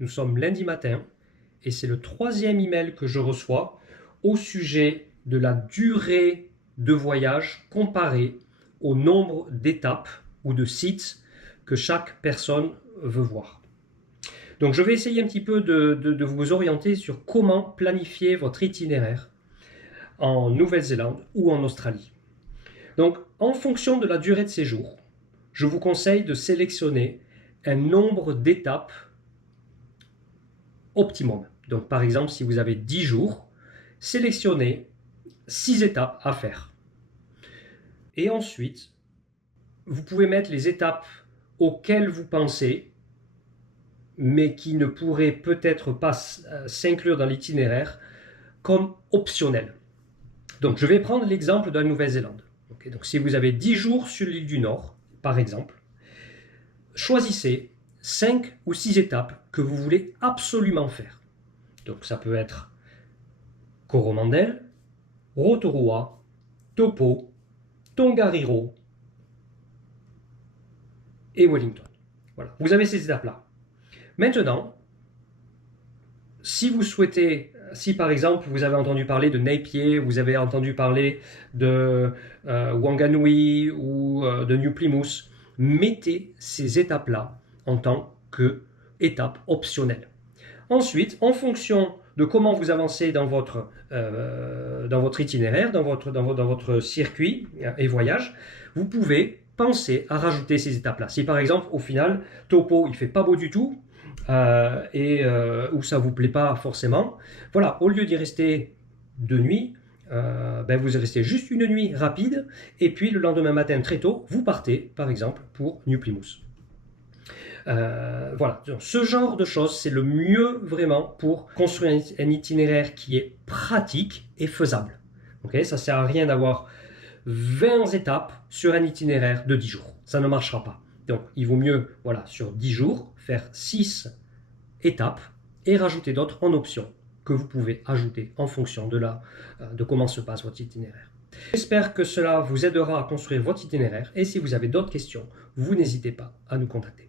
Nous sommes lundi matin et c'est le troisième email que je reçois au sujet de la durée de voyage comparée au nombre d'étapes ou de sites que chaque personne veut voir. Donc je vais essayer un petit peu de vous orienter sur comment planifier votre itinéraire en Nouvelle-Zélande ou en Australie. Donc en fonction de la durée de séjour, je vous conseille de sélectionner un nombre d'étapes optimum. Donc par exemple, si vous avez 10 jours, sélectionnez 6 étapes à faire. Et ensuite, vous pouvez mettre les étapes auxquelles vous pensez, mais qui ne pourraient peut-être pas s'inclure dans l'itinéraire, comme optionnelles. Donc je vais prendre l'exemple de la Nouvelle-Zélande. Okay, donc si vous avez 10 jours sur l'île du Nord, par exemple, choisissez 5 ou 6 étapes que vous voulez absolument faire. Donc ça peut être Coromandel, Rotorua, Taupo, Tongariro et Wellington. Voilà, vous avez ces étapes-là. Maintenant, si vous souhaitez, si par exemple vous avez entendu parler de Napier, vous avez entendu parler de Wanganui ou de New Plymouth, mettez ces étapes-là en tant qu'étapes optionnelles. Ensuite, en fonction de comment vous avancez dans votre itinéraire, dans votre circuit et voyage, vous pouvez penser à rajouter ces étapes-là. Si par exemple, au final, Taupo, il ne fait pas beau du tout, ou ça ne vous plaît pas forcément, voilà, au lieu d'y rester 2 nuits, vous restez juste une nuit rapide, et puis le lendemain matin très tôt, vous partez, par exemple, pour New Plymouth. Voilà, donc, ce genre de choses, c'est le mieux vraiment pour construire un itinéraire qui est pratique et faisable. Okay, ça ne sert à rien d'avoir 20 étapes sur un itinéraire de 10 jours. Ça ne marchera pas. Donc, il vaut mieux, voilà, sur 10 jours, faire 6 étapes et rajouter d'autres en option que vous pouvez ajouter en fonction de comment se passe votre itinéraire. J'espère que cela vous aidera à construire votre itinéraire et si vous avez d'autres questions, vous n'hésitez pas à nous contacter.